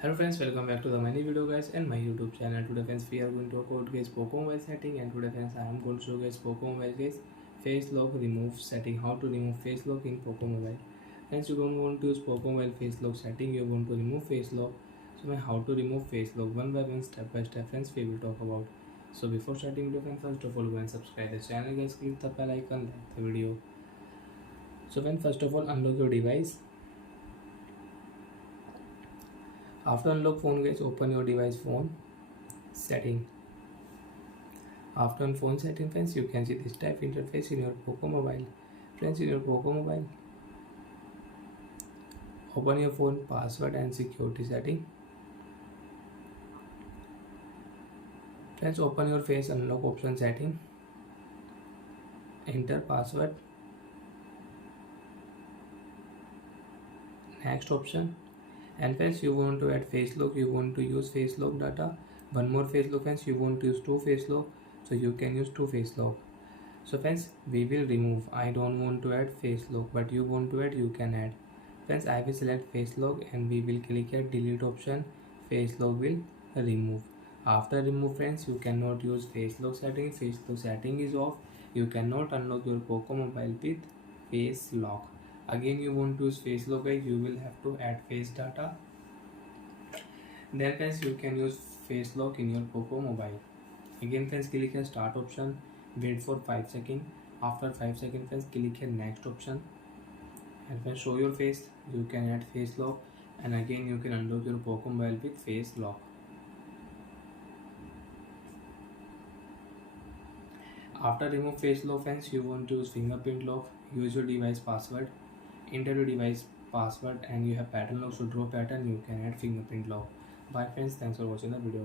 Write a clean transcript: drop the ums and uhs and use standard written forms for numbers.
Hello friends, welcome back to the many video guys and my YouTube channel. Today friends we are going to talk about guys Poco Mobile setting, and today friends I am going to show guys Poco Mobile guys face lock remove setting, how to remove face lock in Poco Mobile. Friends, you don't want to use Poco Mobile face lock setting, you want to remove face lock. So how to remove face lock one by one, step by step friends we will talk about. So before starting video friends, first of all go and subscribe the channel guys, click the bell icon, like the video. So when first of all unlock your device. After unlock phone guys, open your device phone setting. After on phone setting friends, you can see this type interface in your Poco Mobile. Friends, in your Poco Mobile, open your phone password and security setting. Friends, open your face unlock option setting. Enter password. Next option. And friends, you want to add face lock, you want to use face lock data. One more face lock friends, you want to use two face lock, so you can use two face lock. So friends, we will remove. I don't want to add face lock, but you want to add, you can add. Friends, I will select face lock and we will click at delete option. Face lock will remove. After remove friends, you cannot use face lock setting. Face lock setting is off. You cannot unlock your Poco Mobile with face lock. Again you want to use face lock guys, you will have to add face data. Then friends, you can use face lock in your Poco Mobile. Again friends, click here start option, wait for 5 seconds. After 5 seconds friends, click here next option, and when show your face, you can add face lock, and again you can unlock your Poco Mobile with face lock. After remove face lock friends, you want to use fingerprint lock. Use your device password, enter your device password, and you have pattern lock, so draw pattern, you can add fingerprint lock. Bye friends, thanks for watching the video.